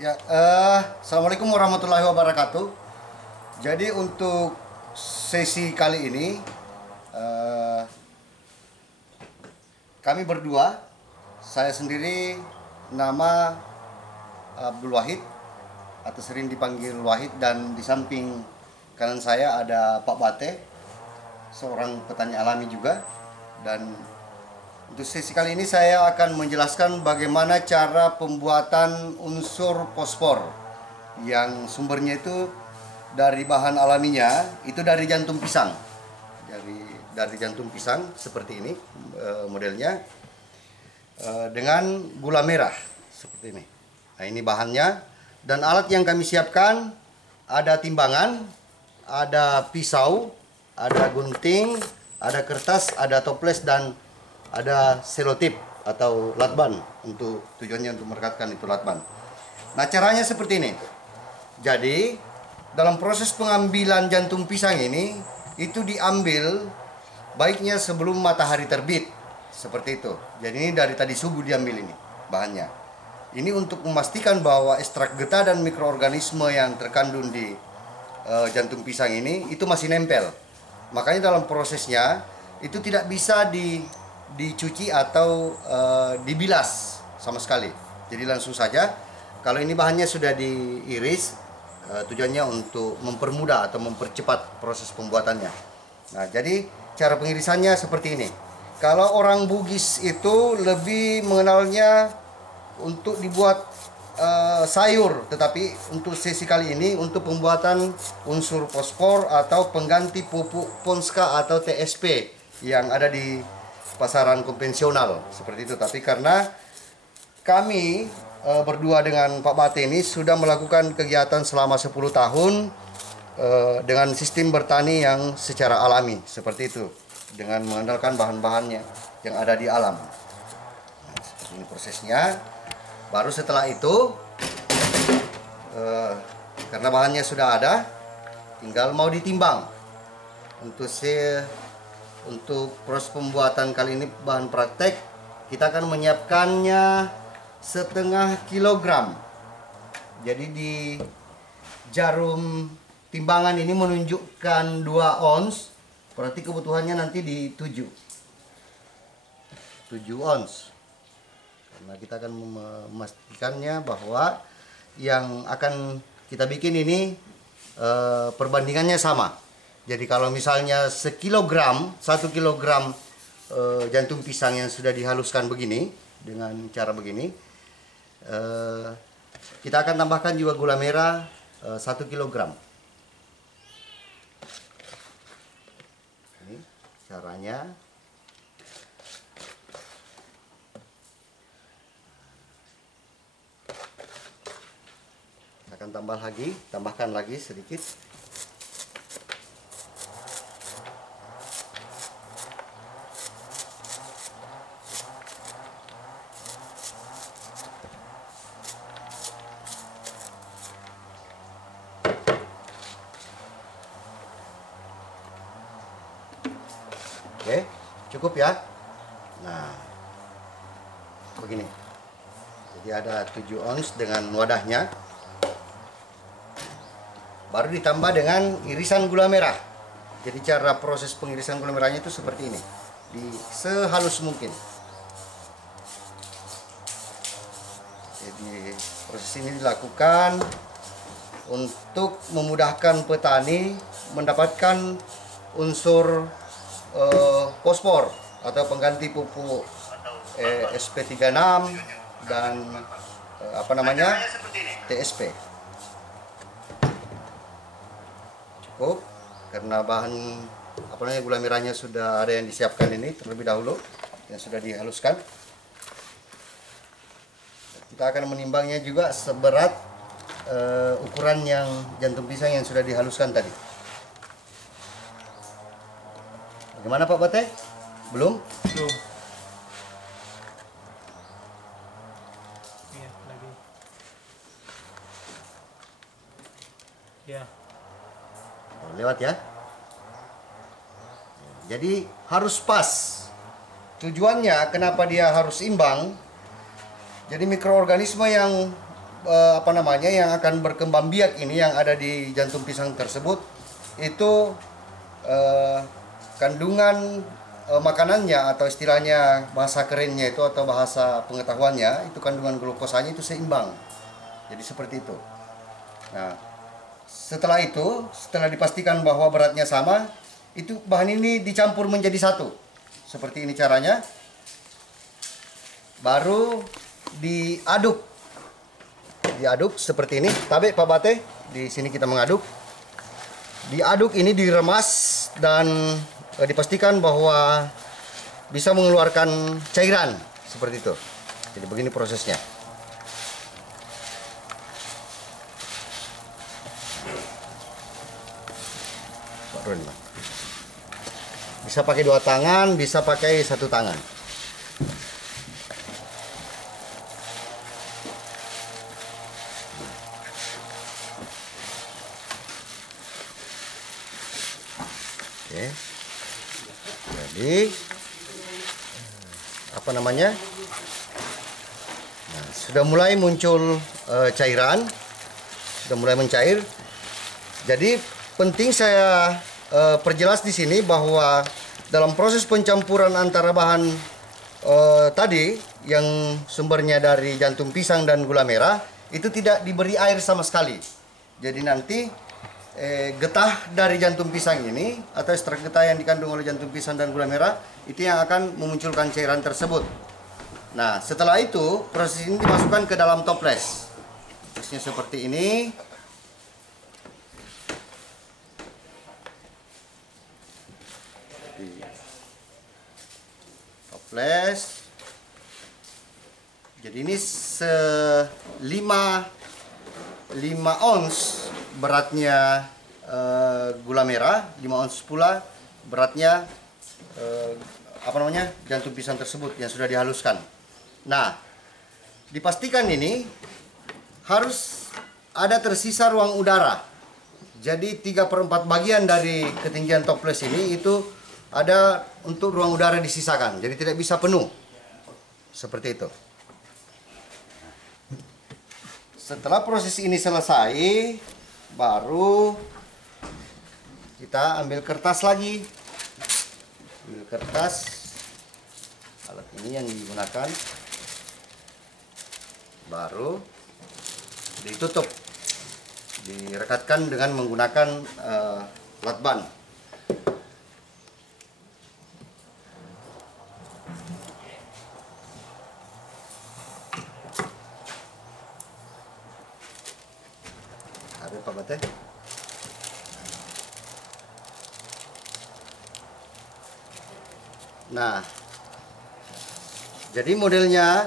Ya, Assalamualaikum warahmatullahi wabarakatuh. Jadi untuk sesi kali ini kami berdua, saya sendiri nama Abdul Wahid atau sering dipanggil Wahid, dan di samping kanan saya ada Pak Bate, seorang petani alami juga. Dan untuk sesi kali ini saya akan menjelaskan bagaimana cara pembuatan unsur fosfor yang sumbernya itu dari bahan alaminya, itu dari jantung pisang. Dari jantung pisang seperti ini modelnya, dengan gula merah seperti ini. Nah, ini bahannya, dan alat yang kami siapkan ada timbangan, ada pisau, ada gunting, ada kertas, ada toples, dan ada selotip atau lakban, untuk tujuannya untuk merekatkan itu lakban. Nah, caranya seperti ini. Jadi dalam proses pengambilan jantung pisang ini, itu diambil baiknya sebelum matahari terbit, seperti itu. Jadi ini dari tadi subuh diambil ini bahannya. Ini untuk memastikan bahwa ekstrak getah dan mikroorganisme yang terkandung di jantung pisang ini itu masih nempel. Makanya dalam prosesnya itu tidak bisa dicuci atau dibilas sama sekali. Jadi langsung saja. Kalau ini bahannya sudah diiris, tujuannya untuk mempermudah atau mempercepat proses pembuatannya. Nah, jadi cara pengirisannya seperti ini. Kalau orang Bugis itu lebih mengenalnya untuk dibuat sayur, tetapi untuk sesi kali ini untuk pembuatan unsur fosfor atau pengganti pupuk Ponska atau TSP yang ada di pasaran konvensional seperti itu. Tapi karena kami berdua dengan Pak Bate ini sudah melakukan kegiatan selama 10 tahun dengan sistem bertani yang secara alami seperti itu, dengan mengandalkan bahan-bahannya yang ada di alam. Nah, seperti ini prosesnya. Baru setelah itu karena bahannya sudah ada, tinggal mau ditimbang. Untuk proses pembuatan kali ini bahan praktek, kita akan menyiapkannya setengah kilogram. Jadi di jarum timbangan ini menunjukkan 2 ons, berarti kebutuhannya nanti di 7 ons. Karena kita akan memastikannya bahwa yang akan kita bikin ini perbandingannya sama. Jadi kalau misalnya 1 kilogram jantung pisang yang sudah dihaluskan begini, dengan cara begini, kita akan tambahkan juga gula merah 1 kilogram. Ini caranya. Kita akan tambahkan lagi sedikit. Oke, cukup ya. Nah, begini. Jadi ada 7 ons dengan wadahnya. Baru ditambah dengan irisan gula merah. Jadi cara proses pengirisan gula merahnya itu seperti ini. Sehalus mungkin. Jadi proses ini dilakukan untuk memudahkan petani mendapatkan unsur fosfor atau pengganti pupuk SP36 dan TSP. Cukup, karena bahan gula merahnya sudah ada yang disiapkan ini terlebih dahulu, yang sudah dihaluskan. Kita akan menimbangnya juga seberat ukuran yang jantung pisang yang sudah dihaluskan tadi. Bagaimana Pak Bate? Belum? Belum. Iya, lagi. Ya. Lewat ya. Jadi harus pas. Tujuannya kenapa dia harus imbang? Jadi mikroorganisme yang apa namanya yang akan berkembang biak ini yang ada di jantung pisang tersebut itu kandungan makanannya atau istilahnya bahasa kerennya itu atau bahasa pengetahuannya itu kandungan glukosanya itu seimbang. Jadi seperti itu. Nah, setelah itu, setelah dipastikan bahwa beratnya sama, itu bahan ini dicampur menjadi satu. Seperti ini caranya. Baru diaduk. Diaduk seperti ini. Tabe Pak Bate, di sini kita mengaduk. Diaduk ini diremas dan dipastikan bahwa bisa mengeluarkan cairan seperti itu. Jadi begini prosesnya. Bisa pakai 2 tangan, bisa pakai 1 tangan. Oke. Jadi apa namanya? Nah, sudah mulai muncul cairan, sudah mulai mencair. Jadi penting saya perjelas di sini bahwa dalam proses pencampuran antara bahan tadi yang sumbernya dari jantung pisang dan gula merah itu tidak diberi air sama sekali. Jadi nanti getah dari jantung pisang ini atau ekstrak getah yang dikandung oleh jantung pisang dan gula merah itu yang akan memunculkan cairan tersebut. Nah, setelah itu proses ini dimasukkan ke dalam toples. Prosesnya seperti ini. Toples. Jadi ini 5 ons beratnya gula merah, 5 ons pula beratnya apa namanya jantung pisang tersebut yang sudah dihaluskan. Nah, dipastikan ini harus ada tersisa ruang udara. Jadi 3/4 bagian dari ketinggian toples ini itu ada untuk ruang udara disisakan. Jadi tidak bisa penuh. Seperti itu. Setelah proses ini selesai, baru kita ambil kertas lagi. Ambil kertas. Alat ini yang digunakan. Baru ditutup. Direkatkan dengan menggunakan lakban. Ada Pak Bate. Nah, jadi modelnya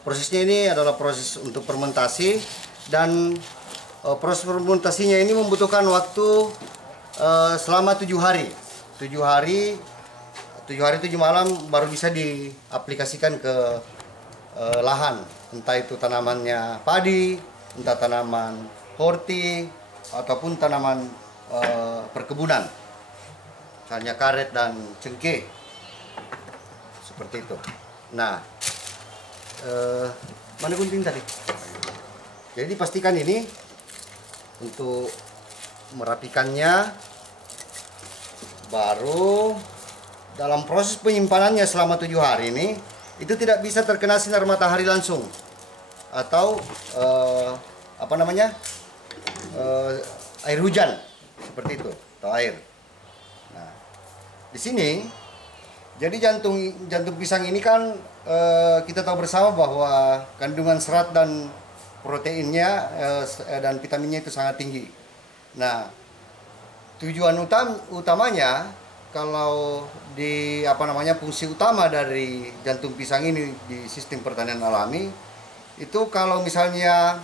prosesnya ini adalah proses untuk fermentasi dan proses fermentasinya ini membutuhkan waktu selama 7 hari. 7 hari 7 malam baru bisa diaplikasikan ke lahan, entah itu tanamannya padi, entah tanaman horti ataupun tanaman perkebunan, misalnya karet dan cengkeh, seperti itu. Nah, mana gunting tadi? Jadi pastikan ini untuk merapikannya, baru dalam proses penyimpanannya selama 7 hari ini itu tidak bisa terkena sinar matahari langsung atau apa namanya air hujan seperti itu atau air. Nah, di sini jadi jantung pisang ini kan kita tahu bersama bahwa kandungan serat dan proteinnya dan vitaminnya itu sangat tinggi. Nah, tujuan utamanya kalau di apa namanya fungsi utama dari jantung pisang ini di sistem pertanian alami itu kalau misalnya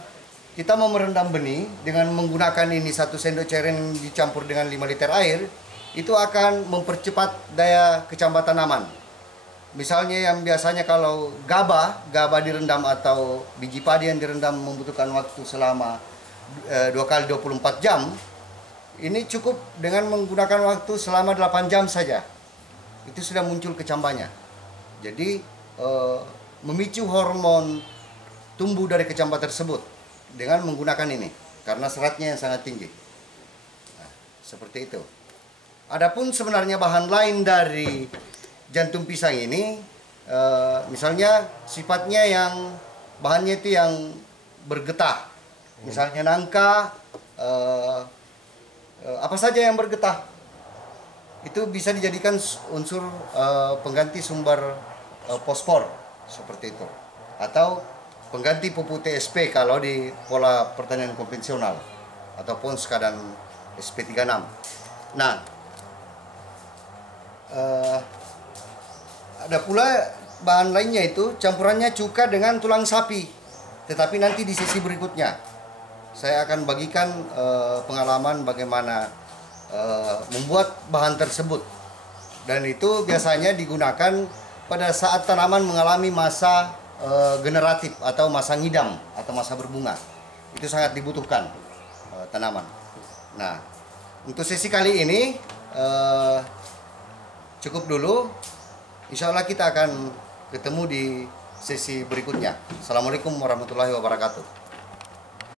kita mau merendam benih dengan menggunakan ini 1 sendok cairan dicampur dengan 5 liter air, itu akan mempercepat daya kecambah tanaman. Misalnya yang biasanya kalau gabah direndam atau biji padi yang direndam membutuhkan waktu selama 2 kali 24 jam, ini cukup dengan menggunakan waktu selama 8 jam saja. Itu sudah muncul kecambahnya. Jadi memicu hormon tumbuh dari kecambah tersebut. dengan menggunakan ini karena seratnya yang sangat tinggi. Nah, seperti itu. Adapun sebenarnya bahan lain dari jantung pisang ini, misalnya sifatnya yang bahannya itu yang bergetah, misalnya nangka, apa saja yang bergetah itu bisa dijadikan unsur pengganti sumber fosfor seperti itu, atau pengganti pupuk TSP kalau di pola pertanian konvensional ataupun sekadar SP36. Nah, ada pula bahan lainnya itu campurannya cuka dengan tulang sapi, tetapi nanti di sesi berikutnya saya akan bagikan pengalaman bagaimana membuat bahan tersebut, dan itu biasanya digunakan pada saat tanaman mengalami masa generatif atau masa ngidam atau masa berbunga. Itu sangat dibutuhkan tanaman. Nah, untuk sesi kali ini cukup dulu. Insya Allah kita akan ketemu di sesi berikutnya. Assalamualaikum warahmatullahi wabarakatuh.